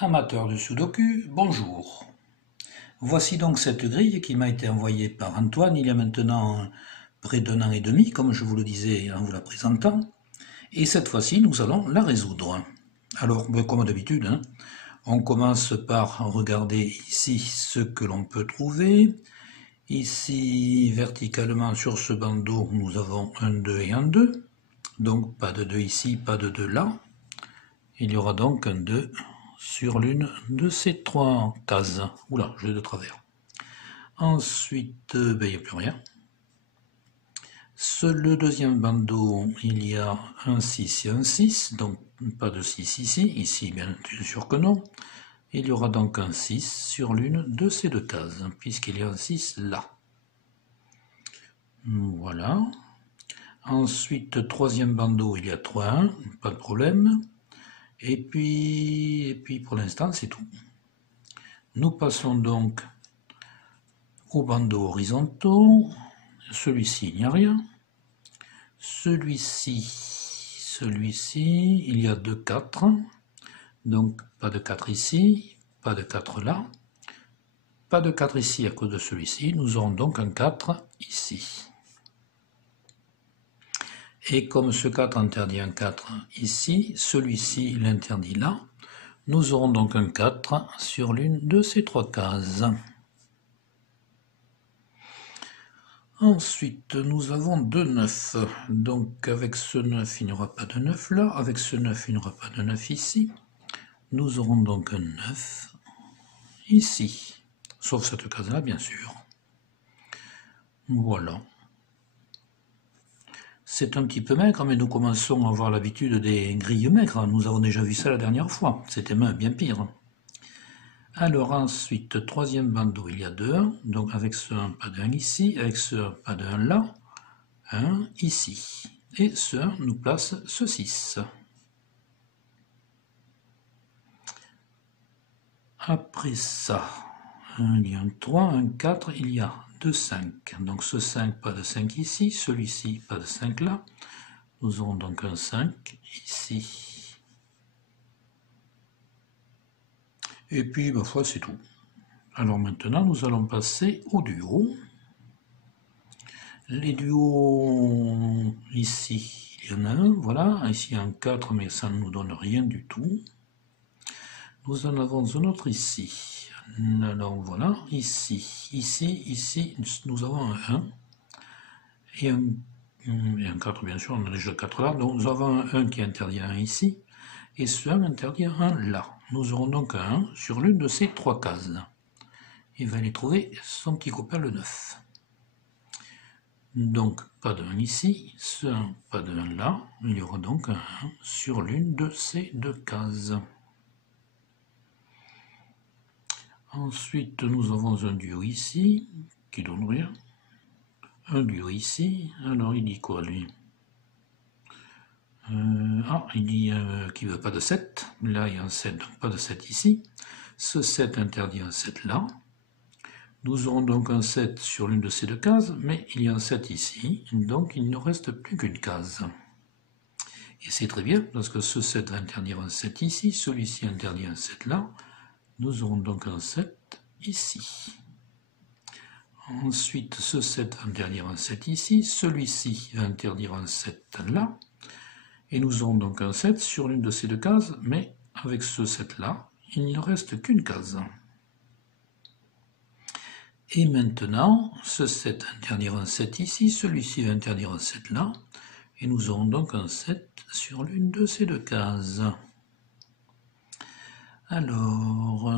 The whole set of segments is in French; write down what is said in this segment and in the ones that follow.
Amateur de Sudoku, bonjour. Voici donc cette grille qui m'a été envoyée par Antoine il y a maintenant près d'un an et demi, comme je vous le disais en vous la présentant. Et cette fois-ci, nous allons la résoudre. Alors, comme d'habitude, on commence par regarder ici ce que l'on peut trouver. Ici, verticalement sur ce bandeau, nous avons un 2 et un 2. Donc, pas de 2 ici, pas de 2 là. Il y aura donc un 2 sur l'une de ces trois cases. Oula, j'ai de travers. Ensuite, il n'y a plus rien. Le deuxième bandeau, il y a un 6 et un 6, donc pas de 6 ici. Ici, bien sûr que non. Il y aura donc un 6 sur l'une de ces deux cases, puisqu'il y a un 6 là. Voilà. Ensuite, troisième bandeau, il y a 3 1, pas de problème. Et puis pour l'instant, c'est tout. Nous passons donc aux bandeaux horizontaux. Celui-ci, il n'y a rien. Celui-ci, il y a 2 4. Donc pas de 4 ici, pas de 4 là. Pas de 4 ici à cause de celui-ci. Nous aurons donc un 4 ici. Et comme ce 4 interdit un 4 ici, celui-ci l'interdit là. Nous aurons donc un 4 sur l'une de ces trois cases. Ensuite, nous avons 2 9. Donc avec ce 9, il n'y aura pas de 9 là. Avec ce 9, il n'y aura pas de 9 ici. Nous aurons donc un 9 ici. Sauf cette case-là, bien sûr. Voilà. C'est un petit peu maigre, mais nous commençons à avoir l'habitude des grilles maigres. Nous avons déjà vu ça la dernière fois. C'était même bien pire. Alors ensuite, troisième bandeau, il y a 2 1. Donc avec ce 1, pas de 1 ici. Avec ce 1, pas de 1 là. 1 ici. Et ce 1 nous place ce 6. Après ça, il y a un 3, un 4, il y a 2 5. Donc ce 5, pas de 5 ici. Celui-ci, pas de 5 là. Nous aurons donc un 5 ici. Et puis, ma foi, c'est tout. Alors maintenant, nous allons passer au duo. Les duos, ici, il y en a un, voilà. Ici, un 4, mais ça ne nous donne rien du tout. Nous en avons un autre ici. Alors voilà, ici, nous avons un 1 et un 4, bien sûr, on a déjà 4 là. Donc nous avons un 1 qui interdit un ici, et ce 1 interdit un là. Nous aurons donc un 1 sur l'une de ces trois cases. Il va aller trouver son petit copain le 9. Donc pas de 1 ici, ce 1, pas de 1 là. Il y aura donc un 1 sur l'une de ces deux cases. Ensuite, nous avons un duo ici, qui donne rien. Un duo ici, alors il dit quoi lui? Il dit qu'il ne veut pas de 7. Là, il y a un 7, donc pas de 7 ici. Ce 7 interdit un 7 là. Nous aurons donc un 7 sur l'une de ces deux cases, mais il y a un 7 ici, donc il ne reste plus qu'une case. Et c'est très bien, parce que ce 7 va interdire un 7 ici, celui-ci interdit un 7 là. Nous aurons donc un 7 ici. Ensuite, ce 7 va interdire un 7 ici, celui-ci va interdire un 7 là. Et nous aurons donc un 7 sur l'une de ces deux cases, mais avec ce 7-là, il ne reste qu'une case. Et maintenant, ce 7 interdira un 7 ici, celui-ci va interdire un 7 là, et nous aurons donc un 7 sur l'une de ces deux cases. Alors,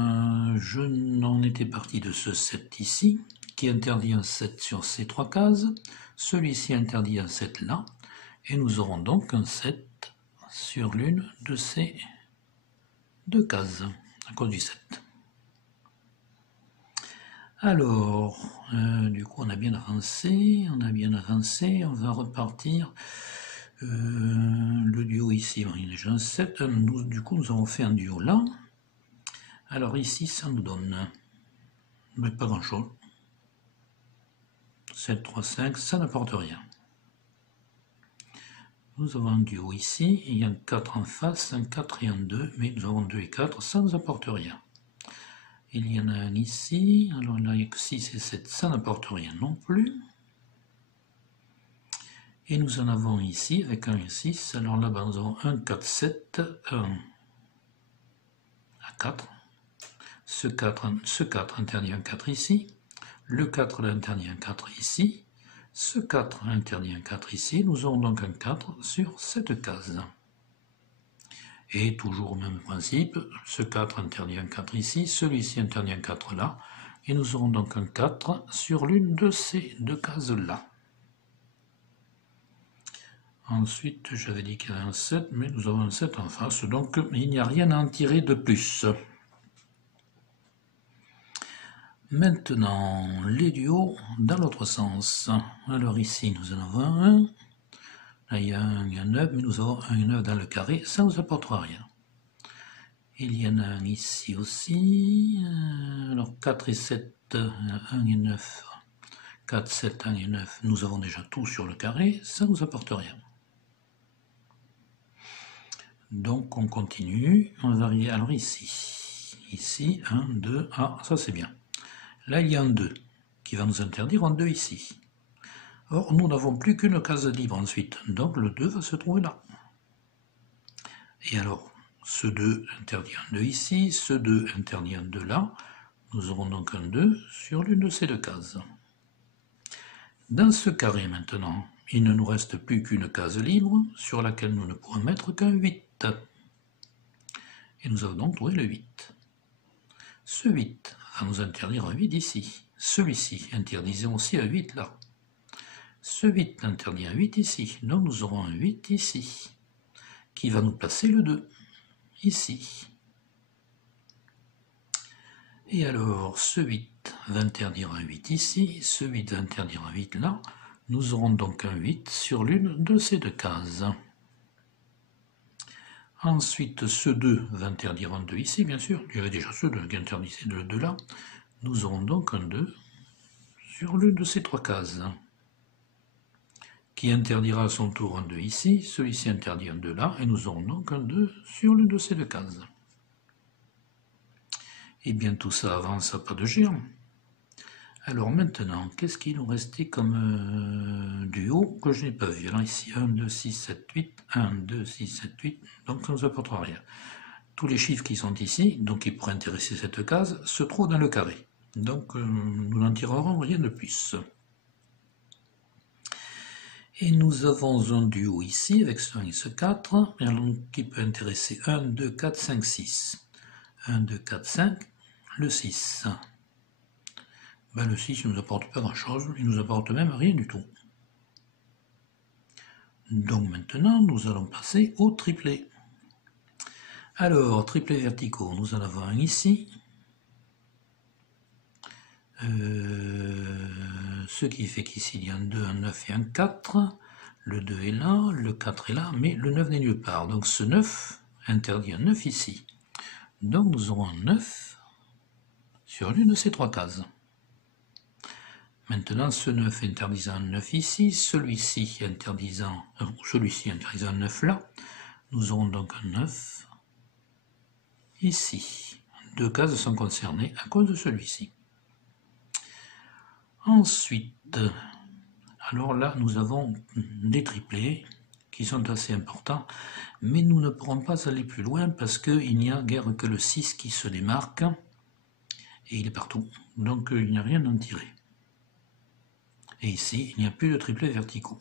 je n'en étais parti de ce 7 ici, qui interdit un 7 sur ces trois cases, celui-ci interdit un 7 là, et nous aurons donc un 7 sur l'une de ces deux cases, à cause du 7. Alors, du coup, on a bien avancé, on va repartir. Le duo ici, il y a déjà un 7, du coup, nous avons fait un duo là. Alors ici, ça nous donne mais pas grand-chose. 7, 3, 5, ça n'apporte rien. Nous avons un duo ici, il y a un 4 en face, un 4 et un 2, mais nous avons 2 et 4, ça ne nous apporte rien. Il y en a un ici, alors là il y a que 6 et 7, ça n'apporte rien non plus. Et nous en avons ici avec 1 et 6, alors là-bas nous avons 1, 4, 7, 1 à 4. Ce 4 interdit un 4 ici, le 4 interdit un 4 ici, ce 4 interdit un 4 ici, nous aurons donc un 4 sur cette case. Et toujours au même principe, ce 4 interdit un 4 ici, celui-ci interdit un 4 là, et nous aurons donc un 4 sur l'une de ces deux cases-là. Ensuite, j'avais dit qu'il y avait un 7, mais nous avons un 7 en face, donc il n'y a rien à en tirer de plus. Maintenant, les duos dans l'autre sens. Alors ici, nous en avons un. Là, il y a un 9, mais nous avons un 9 dans le carré, ça ne nous apportera rien. Il y en a un ici aussi. Alors 4 et 7, 1 et 9. 4, 7, 1 et 9, nous avons déjà tout sur le carré, ça ne nous apporte rien. Donc on continue, on va arriver alors ici. Ici, 1, 2, ah, ça c'est bien. Là, il y a un 2 qui va nous interdire un 2 ici. Or, nous n'avons plus qu'une case libre ensuite, donc le 2 va se trouver là. Et alors, ce 2 interdit un 2 ici, ce 2 interdit un 2 là. Nous aurons donc un 2 sur l'une de ces deux cases. Dans ce carré maintenant, il ne nous reste plus qu'une case libre sur laquelle nous ne pourrons mettre qu'un 8. Et nous avons donc trouvé le 8. Ce 8 va nous interdire un 8 ici. Celui-ci interdisait aussi un 8 là. Ce 8 interdit un 8 ici. Donc nous aurons un 8 ici, qui va nous placer le 2 ici. Et alors, ce 8 va interdire un 8 ici, ce 8 va interdire un 8 là. Nous aurons donc un 8 sur l'une de ces deux cases. Ensuite, ce 2 va interdire un 2 ici, bien sûr. Il y avait déjà ce 2 qui interdisait le 2 là. Nous aurons donc un 2 sur l'une de ces trois cases, qui interdira à son tour un 2 ici. Celui-ci interdit un 2 là, et nous aurons donc un 2 sur l'une de ces deux cases. Et bien tout ça avance à pas de géant. Alors maintenant, qu'est-ce qu'il nous restait comme duo que je n'ai pas vu? Alors ici, 1, 2, 6, 7, 8, 1, 2, 6, 7, 8, donc ça ne nous apportera rien. Tous les chiffres qui sont ici, donc qui pourraient intéresser cette case, se trouvent dans le carré. Donc nous n'en tirerons rien de plus. Et nous avons un duo ici avec ce 1 et ce 4, qui peut intéresser 1, 2, 4, 5, 6. 1, 2, 4, 5, le 6. Ben, le 6 ne nous apporte pas grand-chose, il ne nous apporte même rien du tout. Donc maintenant, nous allons passer au triplet. Alors, triplets verticaux, nous en avons un ici. Ce qui fait qu'ici, il y a un 2, un 9 et un 4. Le 2 est là, le 4 est là, mais le 9 n'est nulle part. Donc ce 9 interdit un 9 ici. Donc nous aurons un 9 sur l'une de ces trois cases. Maintenant, ce 9 interdisant un 9 ici, celui-ci interdisant un 9 là, nous aurons donc un 9 ici. Deux cases sont concernées à cause de celui-ci. Ensuite, alors là, nous avons des triplés qui sont assez importants, mais nous ne pourrons pas aller plus loin parce qu'il n'y a guère que le 6 qui se démarque, et il est partout, donc il n'y a rien à en tirer. Et ici, il n'y a plus de triplés verticaux.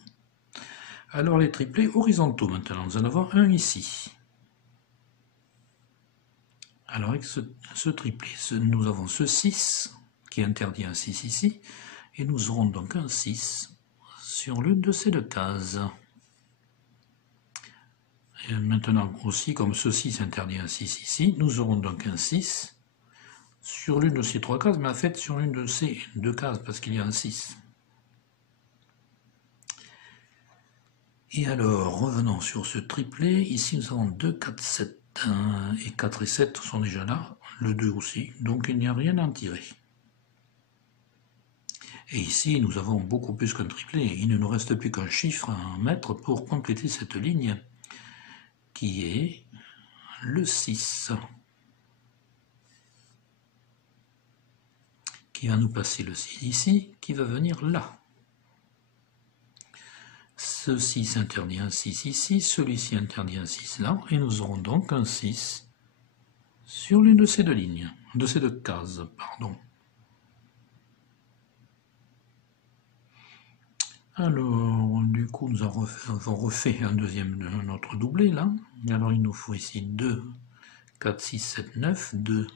Alors les triplés horizontaux maintenant, nous en avons un ici. Alors avec ce triplé, nous avons ce 6 qui interdit un 6 ici, et nous aurons donc un 6 sur l'une de ces deux cases. Et maintenant aussi, comme ce 6 interdit un 6 ici, nous aurons donc un 6 sur l'une de ces trois cases, mais en fait sur l'une de ces deux cases, parce qu'il y a un 6. Et alors, revenons sur ce triplet. Ici, nous avons 2, 4, 7. Et 4 et 7 sont déjà là. Le 2 aussi. Donc, il n'y a rien à en tirer. Et ici, nous avons beaucoup plus qu'un triplé. Il ne nous reste plus qu'un chiffre à mettre pour compléter cette ligne, qui est le 6. Qui va nous passer le 6 ici, qui va venir là. Ceci s'interdit un 6 ici, celui-ci interdit un 6 là, et nous aurons donc un 6 sur l'une de ces deux lignes, de ces deux cases, pardon. Alors, du coup, nous avons refait un autre doublé là. Alors, il nous faut ici 2, 4, 6, 7, 9, 2,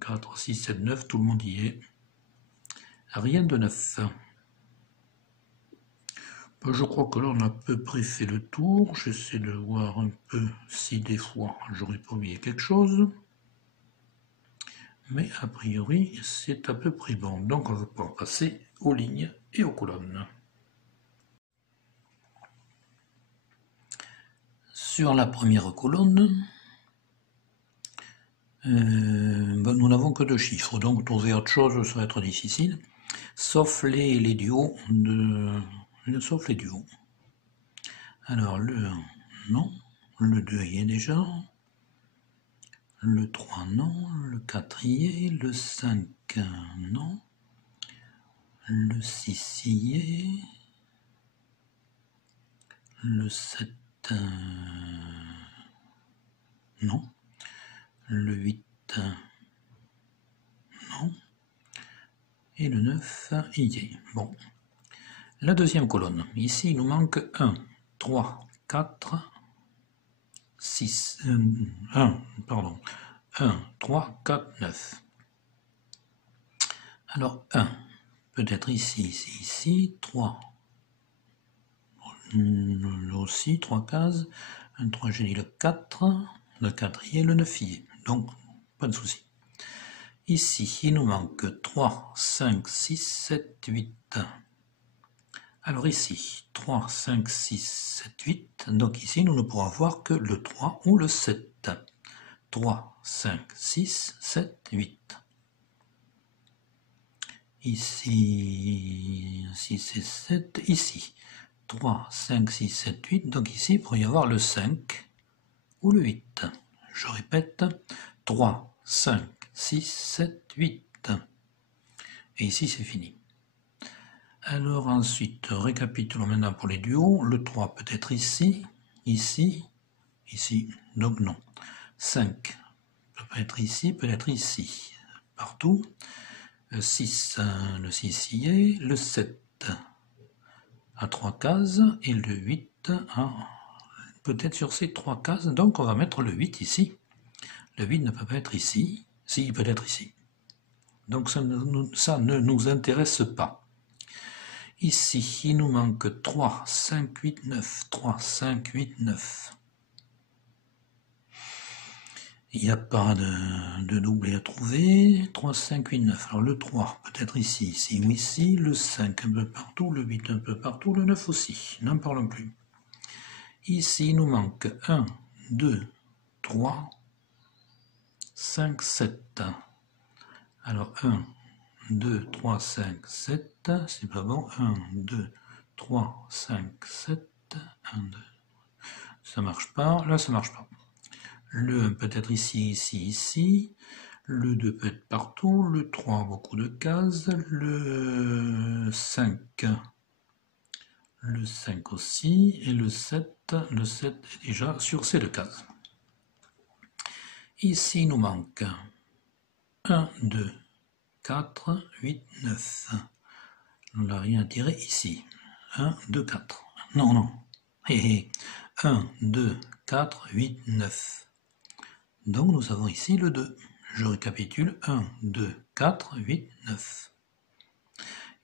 4, 6, 7, 9, tout le monde y est. Rien de neuf. Je crois que là, on a à peu près fait le tour. J'essaie de voir un peu si des fois, j'aurais pas oublié quelque chose. Mais a priori, c'est à peu près bon. Donc, on va pouvoir passer aux lignes et aux colonnes. Sur la première colonne, nous n'avons que deux chiffres, donc trouver autre chose, ça va être difficile. Sauf les duos sauf les duos. Alors le 1, non. Le 2 y est déjà. Le 3, non. Le 4 y est. Le 5, non. Le 6 y est. Le 7, non. Le 8, non. Et le 9 y est. Bon. La deuxième colonne. Ici, il nous manque 1, 3, 4, 6, 1, 3, 4, 9. Alors 1, peut-être ici, ici, 3. Aussi, 3 cases. 1, 3, j'ai dit le 4. Le 4 y est, le 9 y est. Donc, pas de souci. Ici, il nous manque 3, 5, 6, 7, 8. Alors ici, 3, 5, 6, 7, 8. Donc ici, nous ne pourrons voir que le 3 ou le 7. 3, 5, 6, 7, 8. Ici, 6 et 7. Ici, 3, 5, 6, 7, 8. Donc ici, il pourrait y avoir le 5 ou le 8. Je répète, 3, 5, 6, 7, 8. Et ici, c'est fini. Alors ensuite, récapitulons maintenant pour les duos. Le 3 peut être ici, ici, ici. Donc non. 5 peut pas être ici, peut être ici. Partout. 6, le 6 y est. Le 7 à 3 cases. Et le 8 peut-être sur ces 3 cases. Donc on va mettre le 8 ici. Le 8 ne peut pas être ici. Si, il peut être ici. Donc ça ne nous intéresse pas. Ici, il nous manque 3, 5, 8, 9. 3, 5, 8, 9. Il n'y a pas de doublé à trouver. 3, 5, 8, 9. Alors le 3, peut-être ici, ici ou ici. Le 5, un peu partout. Le 8, un peu partout. Le 9 aussi. N'en parlons plus. Ici, il nous manque 1, 2, 3, 5, 7. Alors 1, 2, 3, 5, 7, c'est pas bon. 1, 2, 3, 5, 7, 1, 2. Ça marche pas. Là, ça marche pas. Le 1 peut être ici, ici, ici. Le 2 peut être partout. Le 3, beaucoup de cases. Le 5 aussi. Et le 7 est déjà sur ces deux cases. Ici, il nous manque 1, 2, 4, 8, 9. On n'a rien à tirer ici. 1, 2, 4. Non, non. 1, 2, 4, 8, 9. Donc nous avons ici le 2. Je récapitule. 1, 2, 4, 8, 9.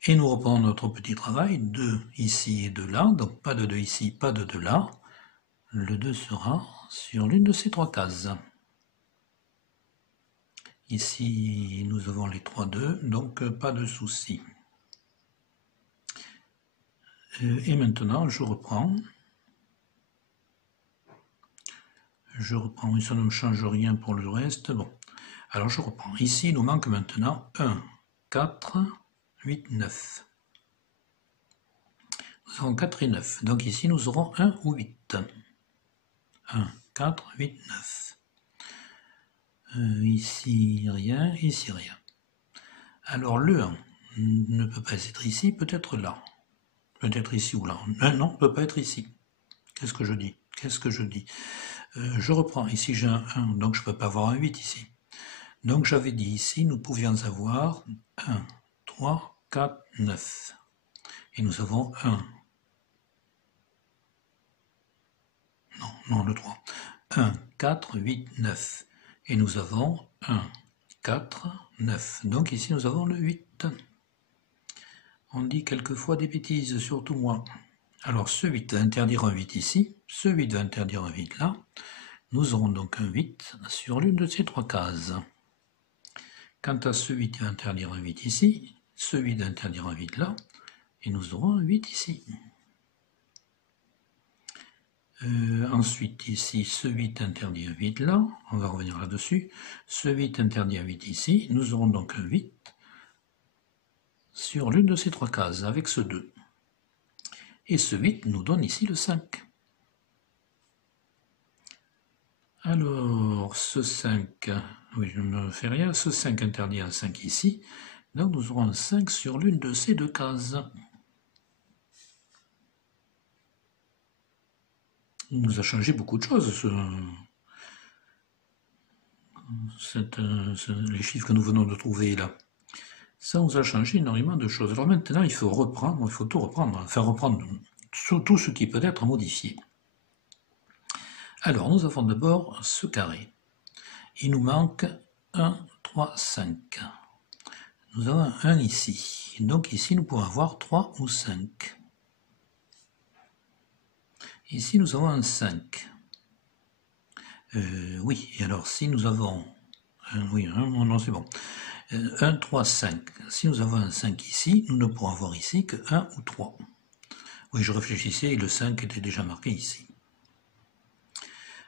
Et nous reprenons notre petit travail. 2 ici et 2 là. Donc pas de 2 ici, pas de 2 là. Le 2 sera sur l'une de ces 3 cases. Ici, nous avons les 3 2, donc pas de souci. Et maintenant, je reprends. Oui, ça ne me change rien pour le reste. Bon, alors je reprends. Ici, il nous manque maintenant 1, 4, 8, 9. nous avons 4 et 9. Donc ici, nous aurons 1 ou 8. 1, 4, 8, 9. Ici, rien. Ici, rien. Alors, le 1 ne peut pas être ici, peut-être là. Peut-être ici ou là. Non, ne peut pas être ici. Qu'est-ce que je dis? Qu'est-ce que je dis? Je reprends. Ici, j'ai un 1, donc je ne peux pas avoir un 8 ici. Donc, j'avais dit ici, nous pouvions avoir 1, 3, 4, 9. Et nous avons 1. Non, le 3. 1, 4, 8, 9. Et nous avons 1, 4, 9. Donc ici, nous avons le 8. On dit quelquefois des bêtises, surtout moi. Alors, ce 8 va interdire un 8 ici. Ce 8 va interdire un 8 là. Nous aurons donc un 8 sur l'une de ces trois cases. Quant à ce 8 va interdire un 8 ici. Ce 8 va interdire un 8 là. Et nous aurons un 8 ici. Ensuite, ici, ce 8 interdit un 8 là, on va revenir là-dessus. Ce 8 interdit un 8 ici, nous aurons donc un 8 sur l'une de ces trois cases, avec ce 2. Et ce 8 nous donne ici le 5. Alors, ce 5, oui, je ne fais rien, ce 5 interdit un 5 ici, donc nous aurons un 5 sur l'une de ces deux cases. Il nous a changé beaucoup de choses, les chiffres que nous venons de trouver là. Ça nous a changé énormément de choses. Alors maintenant, il faut tout reprendre, enfin reprendre tout ce qui peut être modifié. Alors, nous avons d'abord ce carré. Il nous manque 1, 3, 5. Nous avons un 1 ici. Donc ici, nous pouvons avoir 3 ou 5. Ici, nous avons un 5. Oui, et alors si nous avons... oui, non, c'est bon. 1, 3, 5. Si nous avons un 5 ici, nous ne pourrons avoir ici que 1 ou 3. Oui, je réfléchissais et le 5 était déjà marqué ici.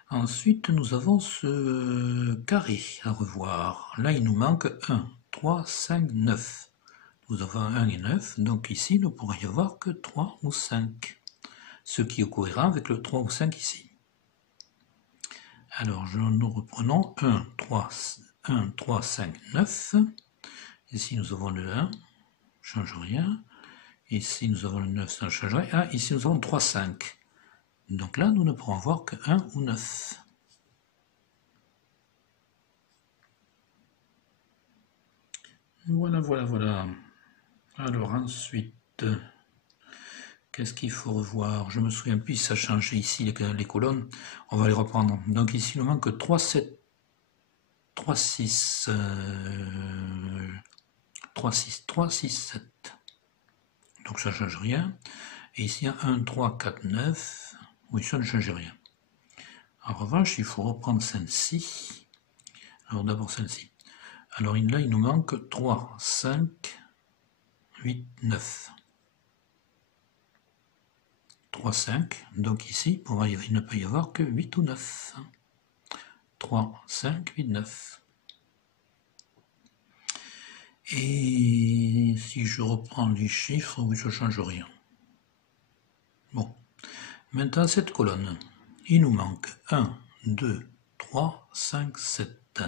Ensuite, nous avons ce carré à revoir. Là, il nous manque 1, 3, 5, 9. Nous avons 1 et 9, donc ici, il ne pourrait y avoir que 3 ou 5. Ce qui est cohérent avec le 3 ou 5 ici. Alors, nous reprenons 1, 3, 5, 9. Ici, nous avons le 1, change rien. Ici, nous avons le 9, ça ne change rien. Ah, ici, nous avons 3, 5. Donc là, nous ne pourrons avoir que 1 ou 9. Voilà. Alors ensuite, qu'est-ce qu'il faut revoir? Je me souviens plus si ça a changé ici les colonnes. On va les reprendre. Donc ici, il nous manque 3, 7, 3, 6, 3, 6, 3, 6, 7. Donc ça ne change rien. Et ici, il y a 1, 3, 4, 9. Oui, ça ne change rien. En revanche, il faut reprendre celle-ci. Alors d'abord celle-ci. Alors là, il nous manque 3, 5, 8, 9. 3, 5. Donc ici, il ne peut y avoir que 8 ou 9. 3, 5, 8, 9. Et si je reprends les chiffres, oui, ça ne change rien. Bon. Maintenant, cette colonne, il nous manque 1, 2, 3, 5, 7.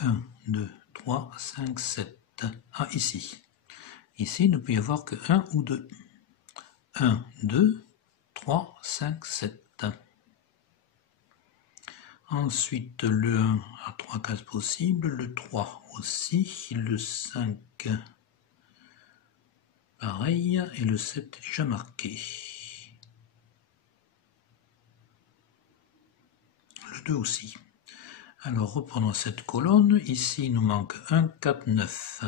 1, 2, 3, 5, 7. Ah, ici. Ici, il ne peut y avoir que 1 ou 2. 1, 2, 3, 5, 7. Ensuite, le 1 a 3 cases possibles, le 3 aussi, le 5 pareil, et le 7 est déjà marqué. Le 2 aussi. Alors reprenons cette colonne, ici il nous manque 1, 4, 9.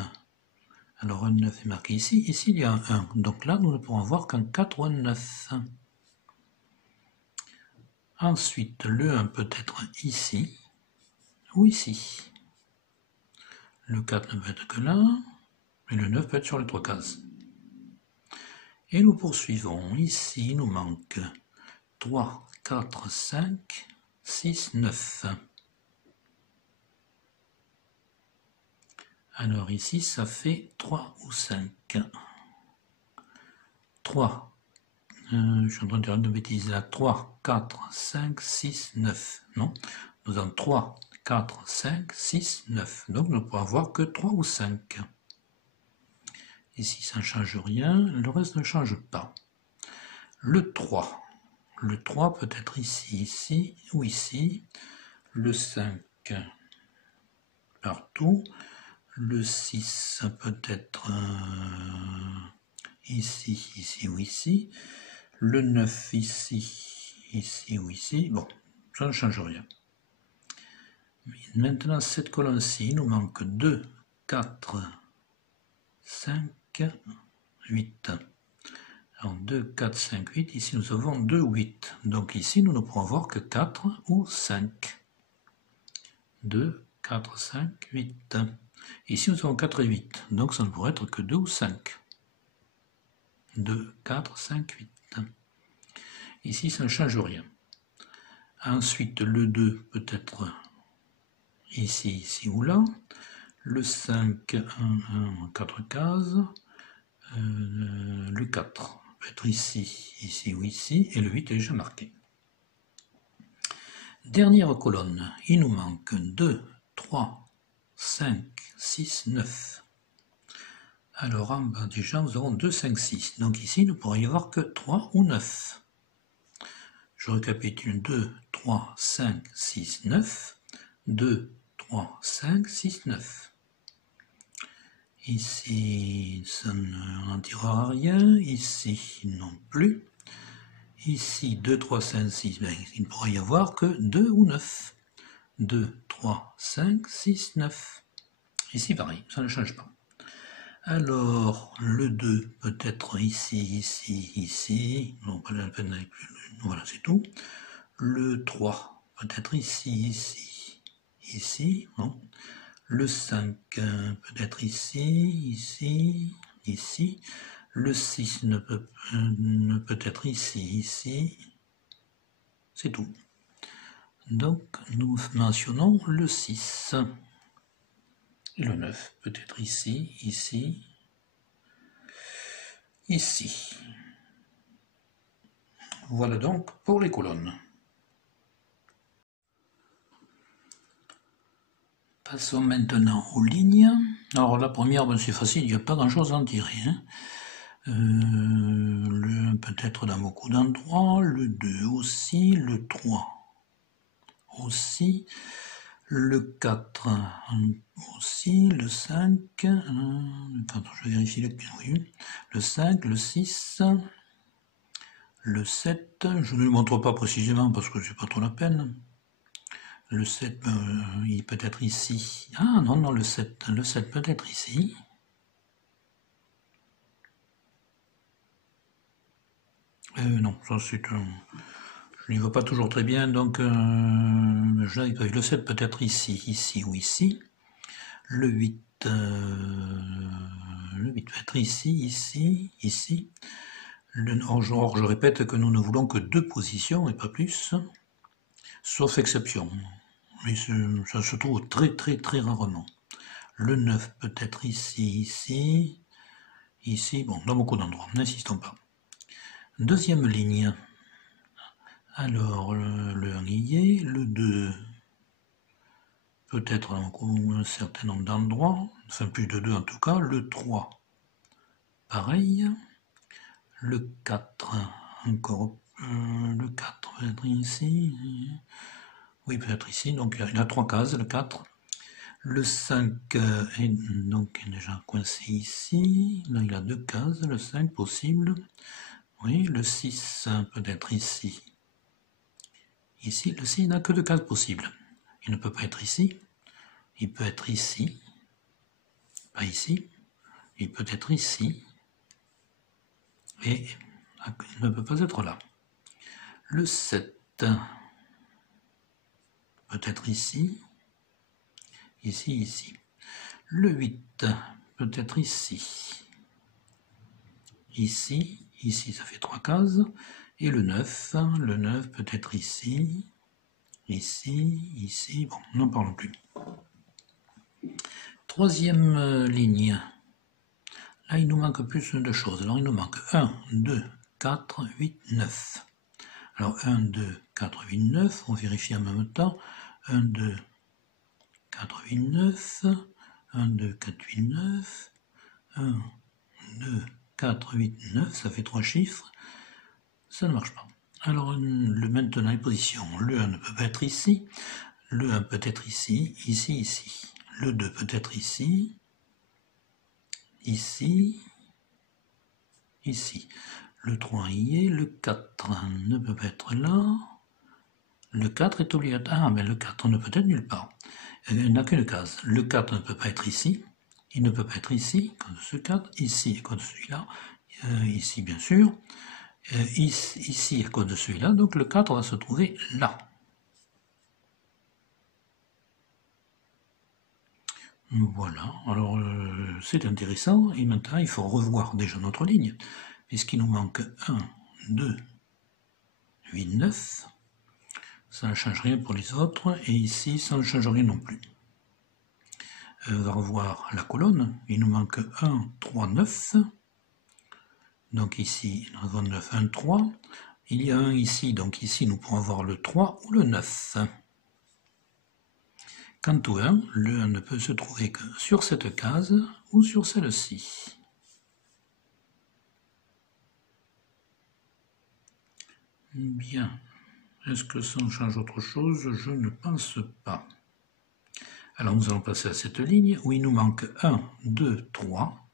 Alors un 9 est marqué ici, ici il y a un 1, donc là nous ne pourrons avoir qu'un 4 ou un 9. Ensuite, le 1 peut être ici ou ici. Le 4 ne peut être que là, et le 9 peut être sur les trois cases. Et nous poursuivons. Ici, il nous manque 3, 4, 5, 6, 9. Alors ici, ça fait 3 ou 5. 3, je suis en train de dire une bêtise là, 3, 4, 5, 6, 9, non, nous avons 3, 4, 5, 6, 9, donc nous ne pourrons avoir que 3 ou 5. Ici ça ne change rien, le reste ne change pas. Le 3 peut être ici, ici ou ici, le 5 partout, le 6 peut être ici, ici ou ici, le 9 ici, ici ou ici, bon, ça ne change rien. Maintenant, cette colonne-ci, il nous manque 2, 4, 5, 8. Alors 2, 4, 5, 8, ici nous avons 2, 8. Donc ici, nous ne pourrons avoir que 4 ou 5. 2, 4, 5, 8. Ici, nous avons 4 et 8, donc ça ne pourrait être que 2 ou 5. 2, 4, 5, 8. Ici, ça ne change rien. Ensuite, le 2 peut être ici, ici ou là. Le 5, 1, 1, 4 cases. Le 4 peut être ici, ici ou ici. Et le 8 est déjà marqué. Dernière colonne, il nous manque 2, 3, 5, 6, 9. Alors en bas déjà nous avons 2, 5, 6. Donc ici nous pourrions y avoir que 3 ou 9. Je récapitule 2, 3, 5, 6, 9. 2, 3, 5, 6, 9. Ici ça n'en tirera rien. Ici non plus. Ici 2, 3, 5, 6. Ben, il ne pourra y avoir que 2 ou 9. 2, 3, 5, 6, 9. Ici pareil, ça ne change pas. Alors, le 2 peut être ici, ici, ici. Non, pas la peine avec le... Voilà, c'est tout. Le 3 peut être ici, ici, ici. Non. Le 5 peut être ici, ici, ici. Le 6 ne peut être ici, ici. C'est tout. Donc, nous mentionnons le 6. Et le 9 peut être ici, ici, ici. Voilà donc pour les colonnes. Passons maintenant aux lignes. Alors la première, ben, c'est facile, il n'y a pas grand-chose à en tirer. Hein. Le 1 peut être dans beaucoup d'endroits, le 2 aussi, le 3 aussi, le 4 aussi, le 5, je vérifie le 5, le 6, le 7, je ne le montre pas précisément parce que c'est pas trop la peine. Le 7, il peut être ici. Ah non, non, le 7 peut être ici. Non, ça c'est un... Je n'y vois pas toujours très bien, donc le 7 peut être ici, ici ou ici. Le 8 peut être ici, ici, ici. Or, je répète que nous ne voulons que 2 positions et pas plus, sauf exception. Mais ça se trouve très très très rarement. Le 9 peut être ici, ici, ici, bon, dans beaucoup d'endroits, n'insistons pas. Deuxième ligne. Alors, le 1 y est, le 2 peut être dans un certain nombre d'endroits, enfin plus de 2 en tout cas, le 3 pareil, le 4 encore, le 4 peut être ici, oui peut-être ici, donc il a 3 cases, le 4. Le 5 est donc déjà coincé ici, là il a 2 cases, le 5 possible, oui, le 6 peut être ici, ici, le 6 n'a que 2 cases possibles, il ne peut pas être ici, il peut être ici, pas ici, il peut être ici, et il ne peut pas être là. Le 7 peut être ici, ici, ici. Le 8 peut être ici, ici, ici, ça fait 3 cases. Et le 9 peut être ici, ici, ici. Bon, n'en parlons plus. Troisième ligne. Là, il nous manque plus de choses. Alors, il nous manque 1, 2, 4, 8, 9. Alors, 1, 2, 4, 8, 9. On vérifie en même temps. 1, 2, 4, 8, 9. 1, 2, 4, 8, 9. 1, 2, 4, 8, 9. Ça fait 3 chiffres. Ça ne marche pas. Alors, maintenant, les positions. Le 1 ne peut pas être ici. Le 1 peut être ici, ici, ici. Le 2 peut être ici, ici, ici. Le 3 y est, le 4 ne peut pas être là. Le 4 est obligatoire. Ah, mais le 4 ne peut être nulle part. Il n'a qu'une case. Le 4 ne peut pas être ici. Il ne peut pas être ici, comme ce 4. Ici, comme celui-là. Ici, bien sûr. Ici, à cause de celui-là. Donc le 4 va se trouver là. Voilà, alors c'est intéressant, et maintenant il faut revoir déjà notre ligne, puisqu'il nous manque 1, 2, 8, 9, ça ne change rien pour les autres, et ici ça ne change rien non plus. On va revoir la colonne, il nous manque 1, 3, 9, donc ici nous avons 9, 1, 3, il y a 1 ici, donc ici nous pourrons avoir le 3 ou le 9. Quant au 1, le 1 ne peut se trouver que sur cette case ou sur celle-ci. Bien. Est-ce que ça change autre chose? Je ne pense pas. Alors nous allons passer à cette ligne où il nous manque 1, 2, 3,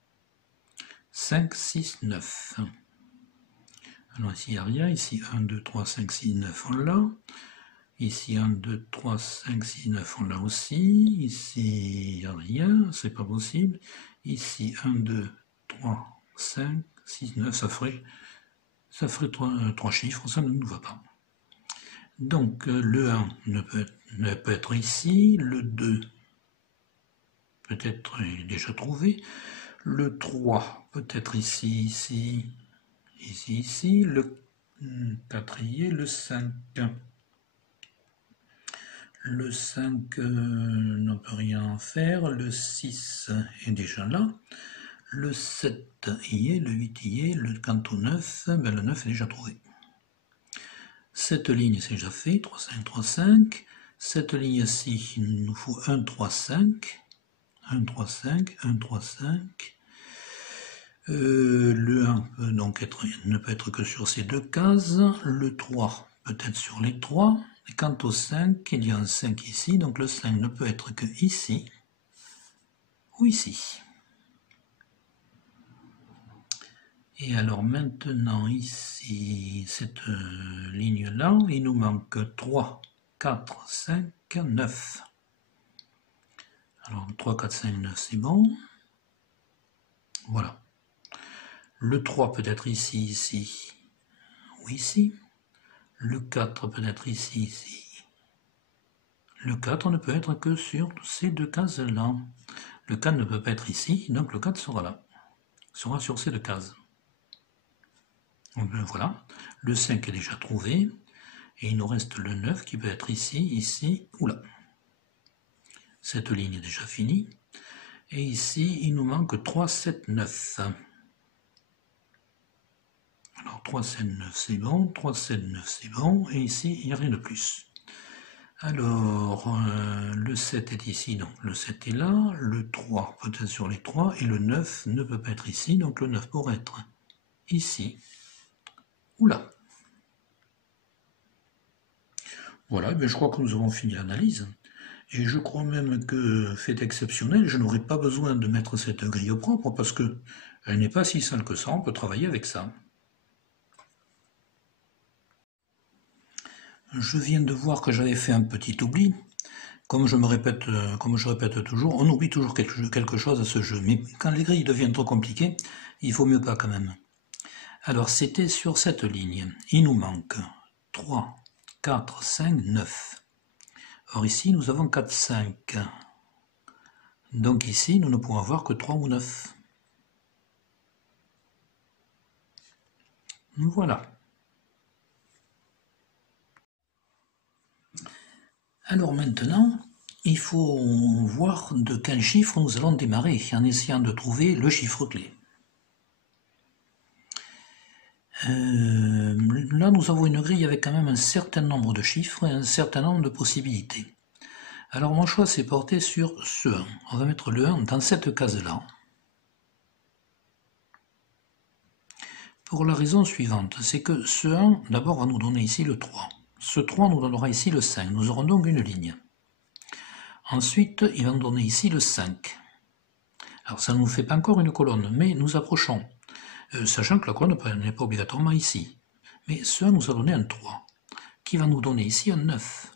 5, 6, 9. Alors ici il n'y a rien. Ici 1, 2, 3, 5, 6, 9 on l'a. Ici 1, 2, 3, 5, 6, 9 on l'a aussi. Ici il n'y a rien, c'est pas possible. Ici 1, 2, 3, 5, 6, 9, ça ferait 3 chiffres, ça ne nous va pas. Donc le 1 ne peut être ici, le 2 peut être déjà trouvé, le 3 peut être ici, ici, ici, ici, le 4 y est, le 5. Le 5 ne peut rien en faire, le 6 est déjà là, le 7 y est, le 8 y est, quant au 9, ben le 9 est déjà trouvé. Cette ligne c'est déjà fait, 3, 5, 3, 5. Cette ligne-ci, il nous faut 1, 3, 5. 1, 3, 5, 1, 3, 5. Le 1 peut donc ne peut être que sur ces deux cases. Le 3 peut être sur les 3. Et quant au 5, il y a un 5 ici, donc le 5 ne peut être que ici ou ici. Et alors maintenant ici, cette ligne-là, il nous manque 3, 4, 5, 9. Alors 3, 4, 5, 9 c'est bon. Voilà. Le 3 peut être ici, ici ou ici. Le 4 peut être ici, ici. Le 4 ne peut être que sur ces deux cases-là. Le 4 ne peut pas être ici, donc le 4 sera là. Sera sur ces deux cases. Donc, voilà. Le 5 est déjà trouvé. Et il nous reste le 9 qui peut être ici, ici ou là. Cette ligne est déjà finie. Et ici, il nous manque 3, 7, 9. Alors 3, 7, 9 c'est bon, 3, 7, 9 c'est bon, et ici il n'y a rien de plus. Alors le 7 est ici, donc le 7 est là, le 3 peut être sur les 3, et le 9 ne peut pas être ici, donc le 9 pourrait être ici ou là. Voilà, je crois que nous avons fini l'analyse. Et je crois même que, fait exceptionnel, je n'aurai pas besoin de mettre cette grille au propre, parce que elle n'est pas si sale que ça, on peut travailler avec ça. Je viens de voir que j'avais fait un petit oubli. Comme je répète toujours, on oublie toujours quelque chose à ce jeu. Mais quand les grilles deviennent trop compliquées, il vaut mieux pas quand même. Alors c'était sur cette ligne. Il nous manque 3, 4, 5, 9. Or ici nous avons 4, 5. Donc ici nous ne pourrons avoir que 3 ou 9. Voilà. Alors maintenant, il faut voir de quel chiffre nous allons démarrer en essayant de trouver le chiffre clé. Là, nous avons une grille avec quand même un certain nombre de chiffres et un certain nombre de possibilités. Alors mon choix s'est porté sur ce 1. On va mettre le 1 dans cette case-là. Pour la raison suivante, c'est que ce 1, d'abord, va nous donner ici le 3. Ce 3 nous donnera ici le 5. Nous aurons donc une ligne. Ensuite, il va nous donner ici le 5. Alors ça ne nous fait pas encore une colonne, mais nous approchons. Sachant que la colonne n'est pas obligatoirement ici. Mais ce 1 nous a donné un 3, qui va nous donner ici un 9.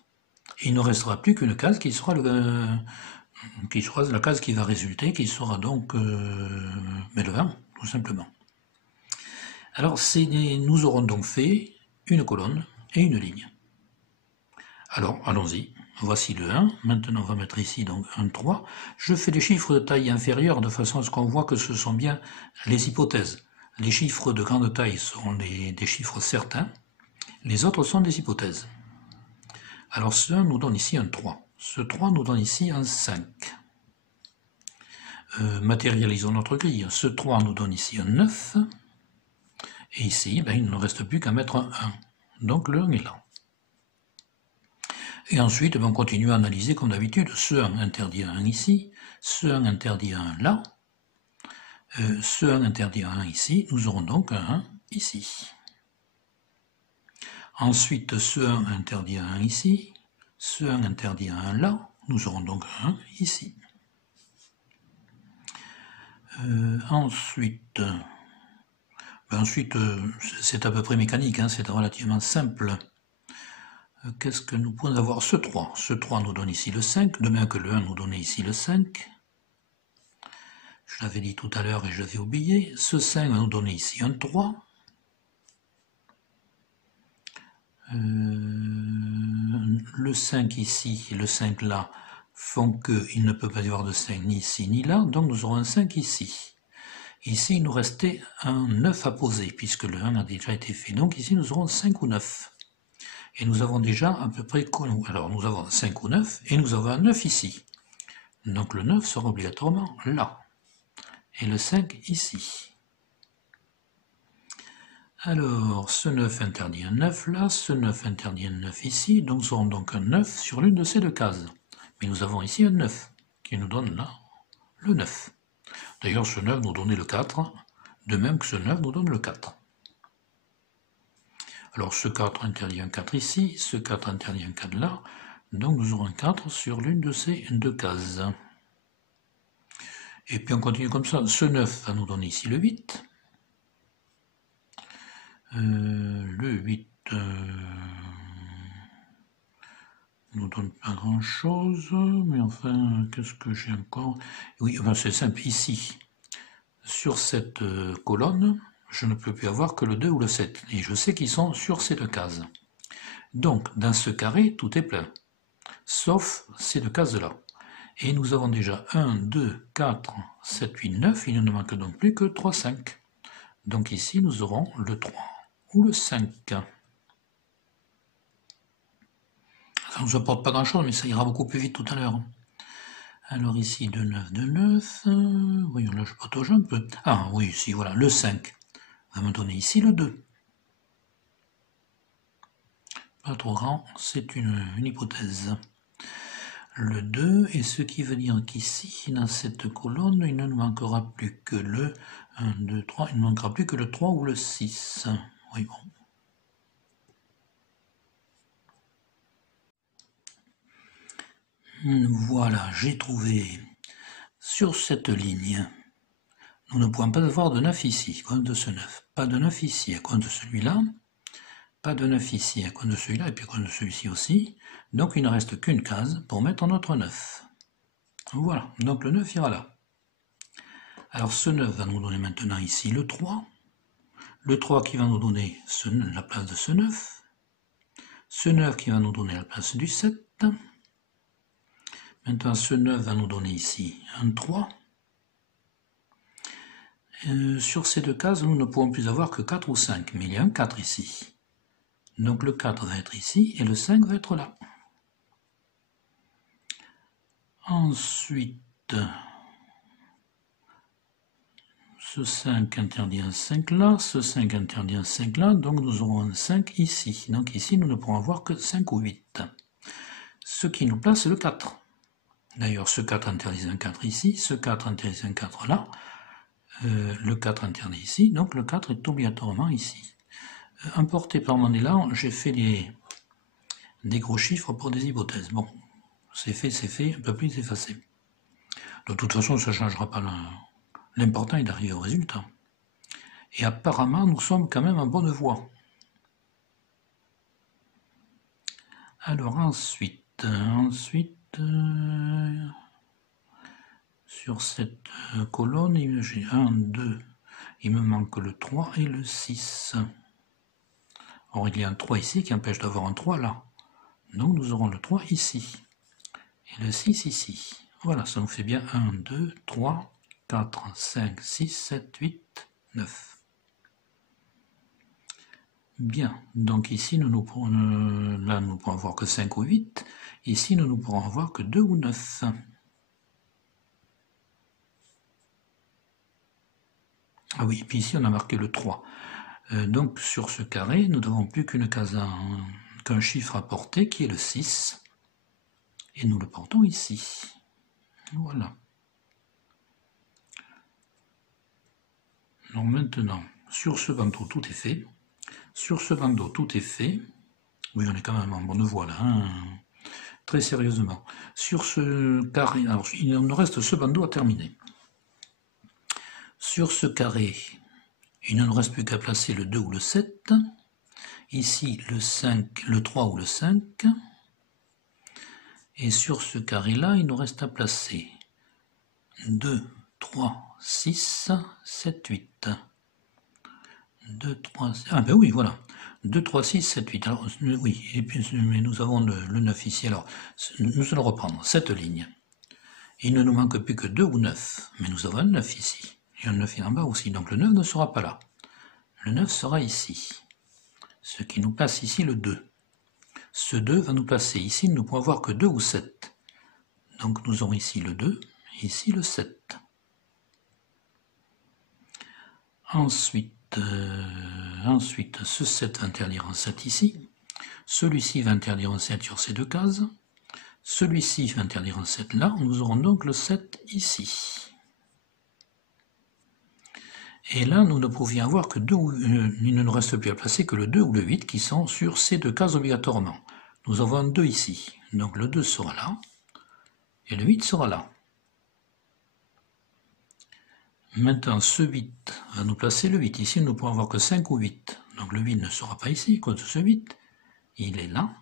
Et il ne restera plus qu'une case qui sera la case qui va résulter, qui sera donc le 1, tout simplement. Alors nous aurons donc fait une colonne et une ligne. Alors allons-y, voici le 1, maintenant on va mettre ici donc un 3. Je fais les chiffres de taille inférieure de façon à ce qu'on voit que ce sont bien les hypothèses. Les chiffres de grande taille sont des chiffres certains, les autres sont des hypothèses. Alors ce 1 nous donne ici un 3, ce 3 nous donne ici un 5. Matérialisons notre grille, ce 3 nous donne ici un 9, et ici il ne reste plus qu'à mettre un 1, donc le 1 est là. Et ensuite on continue à analyser comme d'habitude, ce 1 interdit un 1 ici, ce 1 interdit un 1 là, ce 1 interdit un 1 ici, nous aurons donc un 1 ici. Ensuite, ce 1 interdit un 1 ici, ce 1 interdit un 1 là, nous aurons donc un 1 ici. Ensuite, c'est à peu près mécanique, hein, c'est relativement simple. Qu'est-ce que nous pouvons avoir? Ce 3. Ce 3 nous donne ici le 5, de même que le 1 nous donnait ici le 5. Je l'avais dit tout à l'heure et je l'avais oublié. Ce 5 va nous donner ici un 3. Le 5 ici et le 5 là font qu'il ne peut pas y avoir de 5 ni ici ni là, donc nous aurons un 5 ici. Ici, il nous restait un 9 à poser, puisque le 1 a déjà été fait. Donc ici, nous aurons 5 ou 9. Et nous avons déjà à peu près... Alors, nous avons 5 ou 9, et nous avons un 9 ici. Donc le 9 sera obligatoirement là. Et le 5 ici. Alors, ce 9 interdit un 9 là, ce 9 interdit un 9 ici, donc nous aurons donc un 9 sur l'une de ces deux cases. Mais nous avons ici un 9, qui nous donne là le 9. D'ailleurs, ce 9 nous donnait le 4, de même que ce 9 nous donne le 4. Alors, ce 4 interdit un 4 ici, ce 4 interdit un 4 là, donc nous aurons un 4 sur l'une de ces deux cases. Et puis on continue comme ça, ce 9 va nous donner ici le 8. Le 8 nous donne pas grand chose, mais enfin, qu'est-ce que j'ai encore? Oui, enfin, c'est simple, ici, sur cette colonne, je ne peux plus avoir que le 2 ou le 7, et je sais qu'ils sont sur ces deux cases. Donc, dans ce carré, tout est plein, sauf ces deux cases-là. Et nous avons déjà 1, 2, 4, 7, 8, 9, il ne nous manque donc plus que 3, 5. Donc ici, nous aurons le 3 ou le 5. Ça ne nous apporte pas grand-chose, mais ça ira beaucoup plus vite tout à l'heure. Alors ici, 2, 9, 2, 9. Voyons, là, je patauge un peu. Ah oui, ici, voilà, le 5 va me donner ici le 2. Pas trop grand, c'est une hypothèse. Le 2, et ce qui veut dire qu'ici, dans cette colonne, il ne nous manquera plus que le 1, 2, 3, il ne manquera plus que le 3 ou le 6. Oui, bon. Voilà, j'ai trouvé sur cette ligne. Nous ne pouvons pas avoir de 9 ici, à cause de ce 9. Pas de 9 ici, à cause de celui-là. Pas de 9 ici, à cause de celui-là, et puis à cause de celui-ci aussi. Donc il ne reste qu'une case pour mettre notre 9. Voilà, donc le 9 ira là. Alors ce 9 va nous donner maintenant ici le 3. Le 3 qui va nous donner la place de ce 9. Ce 9 qui va nous donner la place du 7. Maintenant, ce 9 va nous donner ici un 3. Sur ces deux cases, nous ne pouvons plus avoir que 4 ou 5, mais il y a un 4 ici. Donc le 4 va être ici et le 5 va être là. Ensuite, Ce 5 interdit un 5 là, ce 5 interdit un 5 là, donc nous aurons un 5 ici. Donc ici, nous ne pourrons avoir que 5 ou 8. Ce qui nous place le 4. D'ailleurs, ce 4 interdit un 4 ici, ce 4 interdit un 4 là, le 4 interdit ici, donc le 4 est obligatoirement ici. Emporté par mon élan, j'ai fait des gros chiffres pour des hypothèses. Bon, c'est fait, un peu plus effacé. De toute façon, ça ne changera pas. L'important est d'arriver au résultat. Et apparemment, nous sommes quand même en bonne voie. Alors ensuite, sur cette colonne, j'ai 1, 2, il me manque le 3 et le 6. Or, il y a un 3 ici qui empêche d'avoir un 3 là. Donc, nous aurons le 3 ici. Et le 6 ici. Voilà, ça nous fait bien 1, 2, 3, 4, 5, 6, 7, 8, 9. Bien, donc ici, là, nous ne pourrons avoir que 5 ou 8. Ici, nous ne pourrons avoir que 2 ou 9. Ah oui, puis ici, on a marqué le 3. Donc, sur ce carré, nous n'avons plus qu'un chiffre à porter, qui est le 6. Et nous le portons ici. Voilà. Donc maintenant, sur ce bandeau, tout est fait. Sur ce bandeau, tout est fait. Oui, on est quand même en bonne voie là, hein, très sérieusement. Sur ce carré, alors il nous reste ce bandeau à terminer. Sur ce carré, il ne nous reste plus qu'à placer le 2 ou le 7. Ici, le 5, le 3 ou le 5. Et sur ce carré-là, il nous reste à placer 2, 3, 6, 7, 8. 2, 3, 6, ah ben oui, voilà. 2, 3, 6, 7, 8. Alors, oui, et puis, mais nous avons le 9 ici. Alors, nous allons reprendre cette ligne. Il ne nous manque plus que 2 ou 9. Mais nous avons un 9 ici. Et un 9 en bas aussi. Donc le 9 ne sera pas là. Le 9 sera ici. Ce qui nous place ici le 2. Ce 2 va nous placer ici. Nous ne pouvons avoir que 2 ou 7. Donc nous aurons ici le 2 et ici le 7. Ensuite, ce 7 va interdire un 7 ici. Celui-ci va interdire un 7 sur ces deux cases. Celui-ci va interdire un 7 là. Nous aurons donc le 7 ici. Et là, nous ne pouvions avoir que il ne nous reste plus à placer que le 2 ou le 8 qui sont sur ces deux cases obligatoirement. Nous avons un 2 ici. Donc le 2 sera là. Et le 8 sera là. Maintenant, ce 8 va nous placer le 8. Ici, nous ne pouvons avoir que 5 ou 8. Donc le 8 ne sera pas ici, à cause de ce 8. Il est là.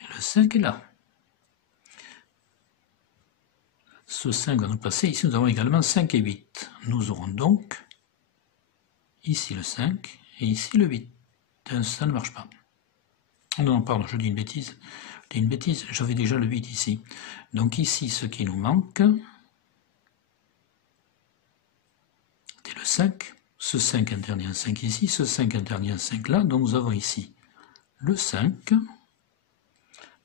Et le 5 est là. Ce 5 va nous placer. Ici, nous avons également 5 et 8. Nous aurons donc ici le 5 et ici le 8. Ça ne marche pas. Non, pardon, je dis une bêtise. J'avais déjà le 8 ici. Donc ici, ce qui nous manque, c'est le 5. Ce 5 interdit un 5 ici, ce 5 interdit un 5 là. Donc nous avons ici le 5.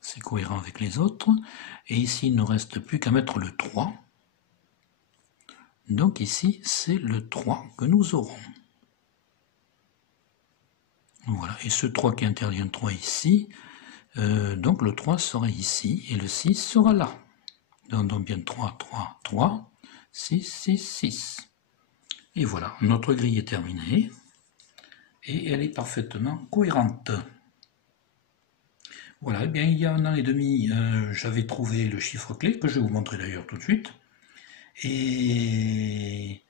C'est cohérent avec les autres. Et ici, il ne reste plus qu'à mettre le 3. Donc ici, c'est le 3 que nous aurons. Voilà, et ce 3 qui interdit un 3 ici, donc le 3 sera ici, et le 6 sera là. Donc bien 3, 3, 3, 6, 6, 6. Et voilà, notre grille est terminée, et elle est parfaitement cohérente. Voilà, et bien il y a 1 an et demi, j'avais trouvé le chiffre clé, que je vais vous montrer d'ailleurs tout de suite, et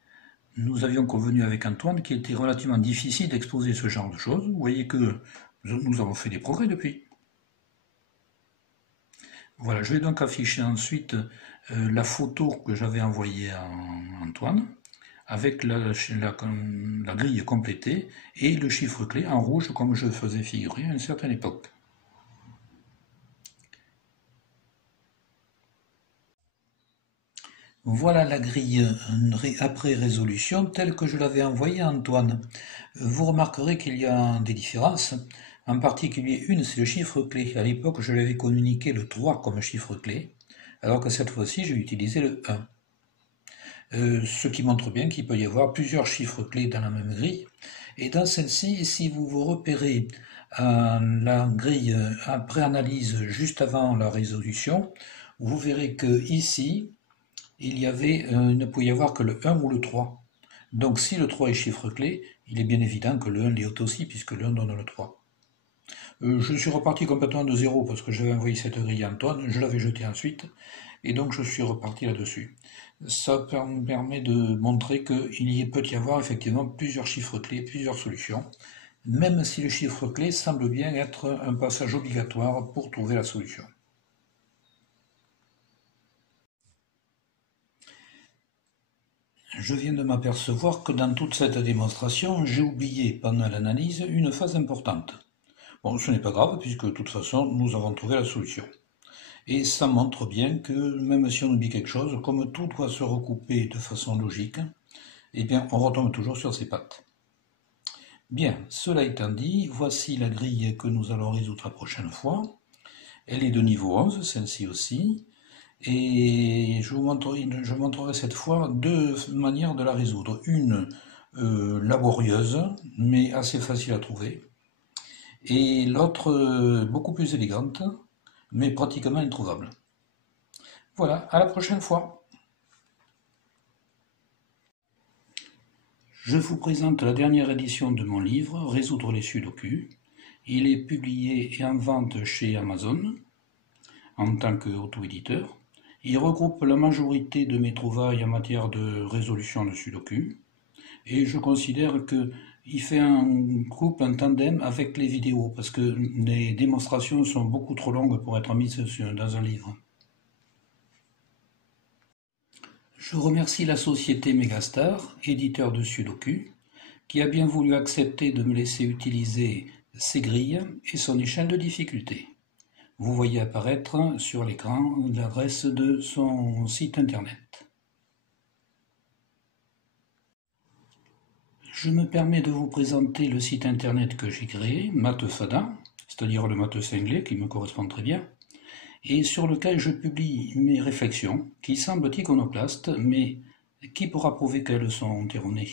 nous avions convenu avec Antoine qu'il était relativement difficile d'exposer ce genre de choses. Vous voyez que nous avons fait des progrès depuis. Voilà, je vais donc afficher ensuite la photo que j'avais envoyée à Antoine, avec la grille complétée et le chiffre clé en rouge comme je faisais figurer à une certaine époque. Voilà la grille après résolution telle que je l'avais envoyée à Antoine. Vous remarquerez qu'il y a des différences. En particulier une, c'est le chiffre clé. À l'époque, je lui avais communiqué le 3 comme chiffre clé, alors que cette fois-ci, j'ai utilisé le 1. ce qui montre bien qu'il peut y avoir plusieurs chiffres clés dans la même grille. Et dans celle-ci, si vous vous repérez à la grille après analyse juste avant la résolution, vous verrez que ici, il ne pouvait y avoir que le 1 ou le 3. Donc si le 3 est chiffre clé, il est bien évident que le 1 l'est aussi, puisque le 1 donne le 3. Je suis reparti complètement de zéro parce que j'avais envoyé cette grille à Antoine, je l'avais jetée ensuite, et donc je suis reparti là-dessus. Ça me permet de montrer qu'il peut y avoir effectivement plusieurs chiffres clés, plusieurs solutions, même si le chiffre clé semble bien être un passage obligatoire pour trouver la solution. Je viens de m'apercevoir que dans toute cette démonstration, j'ai oublié pendant l'analyse une phase importante. Bon, ce n'est pas grave, puisque de toute façon, nous avons trouvé la solution. Et ça montre bien que même si on oublie quelque chose, comme tout doit se recouper de façon logique, eh bien, on retombe toujours sur ses pattes. Bien, cela étant dit, voici la grille que nous allons résoudre la prochaine fois. Elle est de niveau 11, celle-ci aussi. Et je montrerai cette fois deux manières de la résoudre. Une laborieuse, mais assez facile à trouver. Et l'autre beaucoup plus élégante, mais pratiquement introuvable. Voilà, à la prochaine fois. Je vous présente la dernière édition de mon livre, Résoudre les sudoku. Il est publié et en vente chez Amazon, en tant qu'auto-éditeur. Il regroupe la majorité de mes trouvailles en matière de résolution de sudoku. Et je considère qu'il fait un groupe, un tandem avec les vidéos, parce que les démonstrations sont beaucoup trop longues pour être mises dans un livre. Je remercie la société Megastar, éditeur de Sudoku, qui a bien voulu accepter de me laisser utiliser ses grilles et son échelle de difficulté. Vous voyez apparaître sur l'écran l'adresse de son site internet. Je me permets de vous présenter le site internet que j'ai créé, Mathefada, c'est-à-dire le matheux cinglé qui me correspond très bien, et sur lequel je publie mes réflexions, qui semblent iconoclastes, mais qui pourra prouver qu'elles sont erronées.